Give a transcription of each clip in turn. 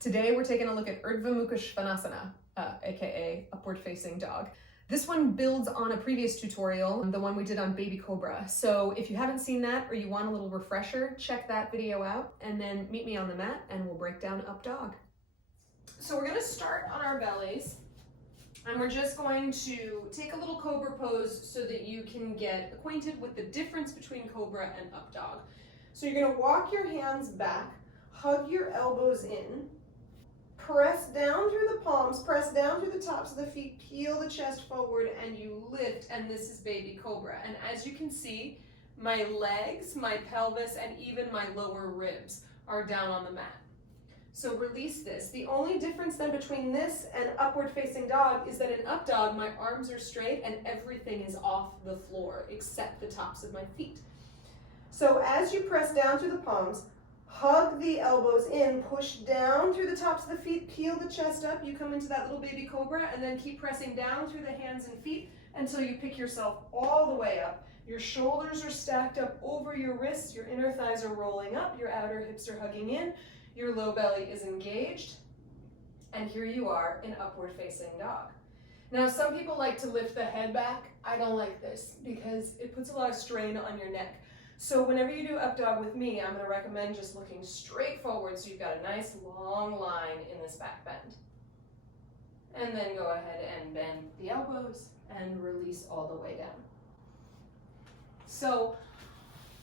Today we're taking a look at Urdhva Mukha Svanasana, aka upward facing dog. This one builds on a previous tutorial, the one we did on baby cobra. So if you haven't seen that or you want a little refresher, check that video out and then meet me on the mat and we'll break down up dog. So we're gonna start on our bellies and we're just going to take a little cobra pose so that you can get acquainted with the difference between cobra and up dog. So you're gonna walk your hands back, hug your elbows in, press down through the palms, press down through the tops of the feet, peel the chest forward, and you lift, and this is baby cobra. And as you can see, my legs, my pelvis, and even my lower ribs are down on the mat. So release this. The only difference then between this and upward facing dog is that in up dog, my arms are straight and everything is off the floor except the tops of my feet. So as you press down through the palms, hug the elbows in, push down through the tops of the feet, peel the chest up, you come into that little baby cobra, and then keep pressing down through the hands and feet until you pick yourself all the way up. Your shoulders are stacked up over your wrists, your inner thighs are rolling up, your outer hips are hugging in, your low belly is engaged, and here you are in upward facing dog. Now some people like to lift the head back. I don't like this because it puts a lot of strain on your neck. So whenever you do up dog with me, I'm going to recommend just looking straight forward so you've got a nice long line in this back bend. And then go ahead and bend the elbows and release all the way down. So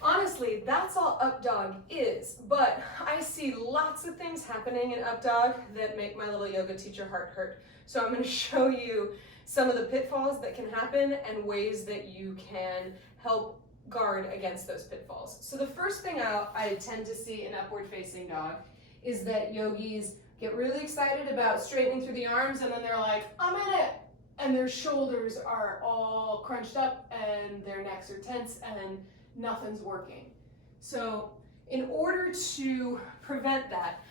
honestly, that's all up dog is, but I see lots of things happening in up dog that make my little yoga teacher heart hurt. So I'm going to show you some of the pitfalls that can happen and ways that you can help guard against those pitfalls. So the first thing I tend to see in upward facing dog is that yogis get really excited about straightening through the arms and then they're like, I'm in it! And their shoulders are all crunched up and their necks are tense and nothing's working. So in order to prevent that,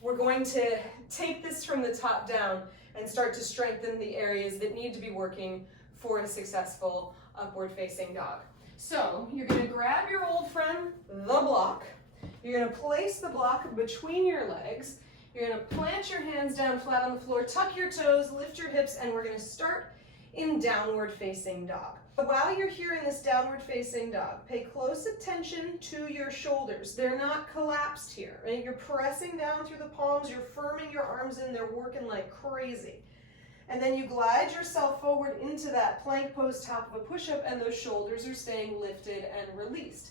we're going to take this from the top down and start to strengthen the areas that need to be working for a successful upward facing dog. So you're going to grab your old friend, the block. You're going to place the block between your legs. You're going to plant your hands down flat on the floor, tuck your toes, lift your hips, and we're going to start in downward facing dog. But while you're here in this downward facing dog, pay close attention to your shoulders. They're not collapsed here, right? You're pressing down through the palms, you're firming your arms in, they're working like crazy. And then you glide yourself forward into that plank pose, top of a push-up, and those shoulders are staying lifted and released.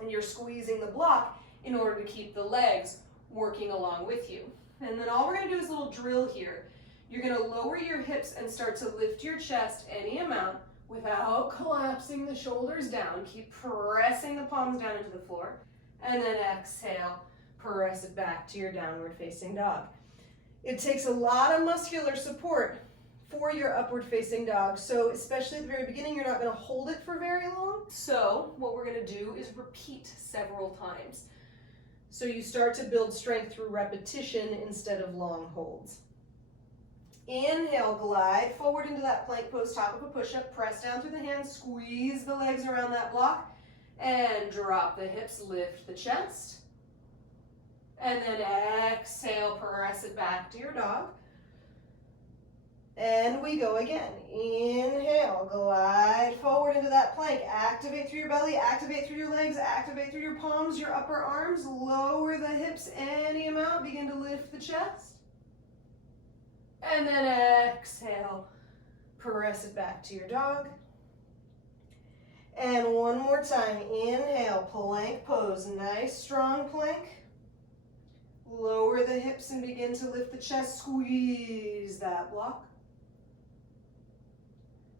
And you're squeezing the block in order to keep the legs working along with you. And then all we're going to do is a little drill here. You're going to lower your hips and start to lift your chest any amount without collapsing the shoulders down. Keep pressing the palms down into the floor. And then exhale, press it back to your downward facing dog. It takes a lot of muscular support for your upward facing dog. So especially at the very beginning, you're not going to hold it for very long. So what we're going to do is repeat several times. So you start to build strength through repetition instead of long holds. Inhale, glide forward into that plank pose, top of a push-up, press down through the hands, squeeze the legs around that block, and drop the hips, lift the chest. And then exhale, press it back to your dog. And we go again. Inhale, glide forward into that plank. Activate through your belly, activate through your legs, activate through your palms, your upper arms. Lower the hips any amount. Begin to lift the chest. And then exhale, press it back to your dog. And one more time. Inhale, plank pose. Nice, strong plank. Lower the hips and begin to lift the chest. Squeeze that block.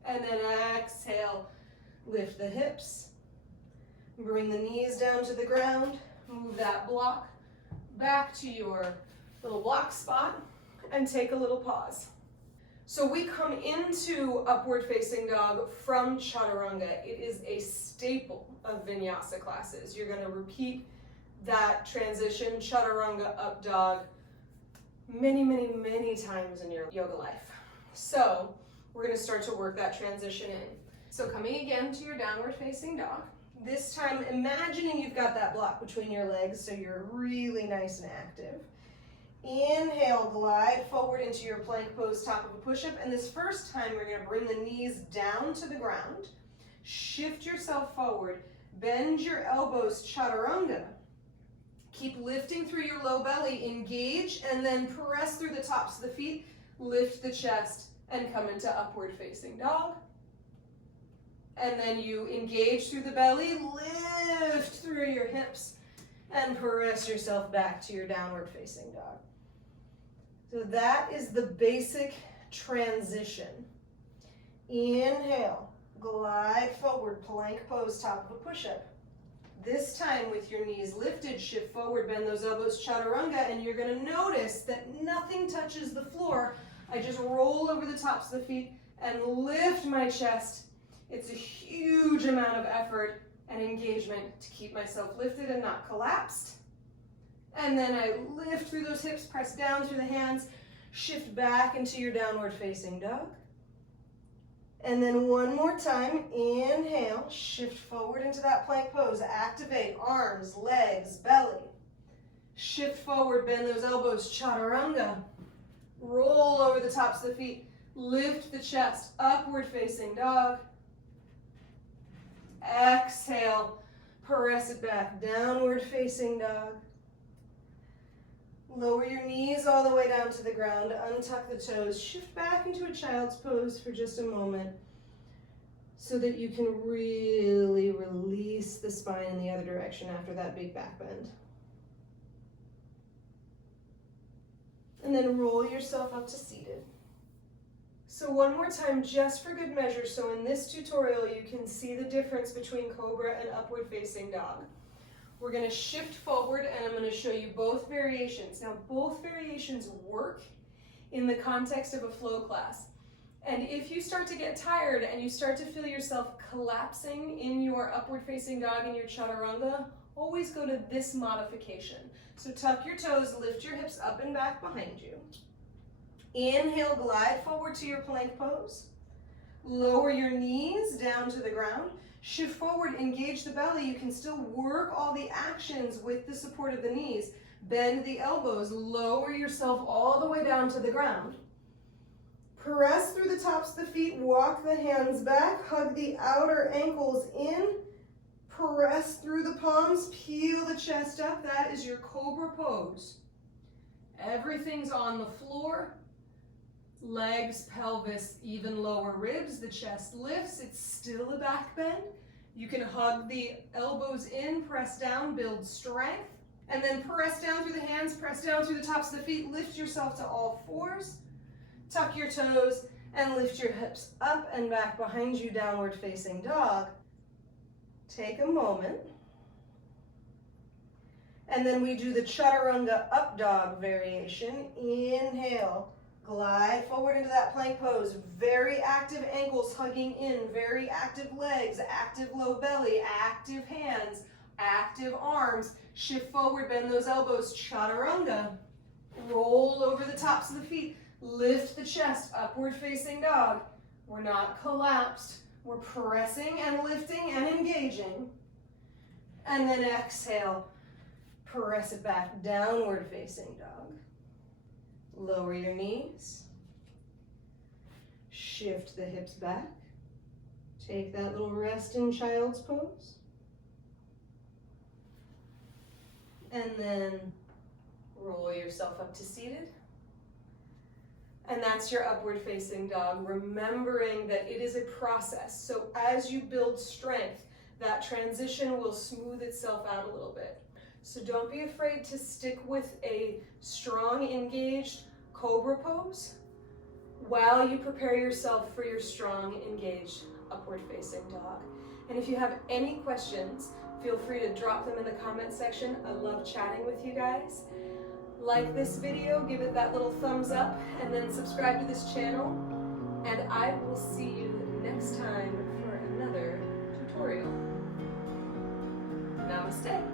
And then exhale, lift the hips. Bring the knees down to the ground. Move that block back to your little block spot and take a little pause. So we come into upward facing dog from chaturanga. It is a staple of vinyasa classes. You're going to repeat that transition, chaturanga, up dog, many, many, many times in your yoga life. So we're going to start to work that transition in. So coming again to your downward facing dog. This time imagining you've got that block between your legs so you're really nice and active. Inhale, glide forward into your plank pose, top of a push-up. And this first time, we're going to bring the knees down to the ground. Shift yourself forward. Bend your elbows, chaturanga. Keep lifting through your low belly. Engage, and then press through the tops of the feet. Lift the chest, and come into upward facing dog. And then you engage through the belly, lift through your hips, and press yourself back to your downward facing dog. So that is the basic transition. Inhale, glide forward, plank pose, top of a push-up. This time with your knees lifted, shift forward, bend those elbows, chaturanga, and you're going to notice that nothing touches the floor. I just roll over the tops of the feet and lift my chest. It's a huge amount of effort and engagement to keep myself lifted and not collapsed. And then I lift through those hips, press down through the hands, shift back into your downward facing dog. And then one more time, inhale, shift forward into that plank pose. Activate arms, legs, belly. Shift forward, bend those elbows, chaturanga. Roll over the tops of the feet, lift the chest, upward facing dog. Exhale, press it back, downward facing dog. Lower your knees all the way down to the ground, untuck the toes, shift back into a child's pose for just a moment so that you can really release the spine in the other direction after that big back bend. And then roll yourself up to seated. So one more time, just for good measure, so in this tutorial you can see the difference between cobra and upward facing dog. We're going to shift forward and I'm going to show you both variations. Now both variations work in the context of a flow class. And if you start to get tired and you start to feel yourself collapsing in your upward facing dog and your chaturanga, always go to this modification. So tuck your toes, lift your hips up and back behind you. Inhale, glide forward to your plank pose. Lower your knees down to the ground. Shift forward, engage the belly. You can still work all the actions with the support of the knees. Bend the elbows, lower yourself all the way down to the ground. Press through the tops of the feet, walk the hands back, hug the outer ankles in, press through the palms, peel the chest up. That is your cobra pose. Everything's on the floor. Legs, pelvis, even lower ribs, the chest lifts, it's still a back bend. You can hug the elbows in, press down, build strength, and then press down through the hands, press down through the tops of the feet, lift yourself to all fours, tuck your toes, and lift your hips up and back behind you, downward facing dog. Take a moment. And then we do the chaturanga up dog variation. Inhale. Glide forward into that plank pose. Very active ankles hugging in, very active legs, active low belly, active hands, active arms. Shift forward, bend those elbows, chaturanga. Roll over the tops of the feet. Lift the chest, upward facing dog. We're not collapsed. We're pressing and lifting and engaging. And then exhale, press it back, downward facing dog. Lower your knees. Shift the hips back. Take that little rest in child's pose. And then roll yourself up to seated. And that's your upward facing dog, remembering that it is a process. So as you build strength, that transition will smooth itself out a little bit. So don't be afraid to stick with a strong, engaged cobra pose while you prepare yourself for your strong, engaged, upward facing dog. And if you have any questions, feel free to drop them in the comment section. I love chatting with you guys. Like this video, give it that little thumbs up, and then subscribe to this channel. And I will see you next time for another tutorial. Namaste.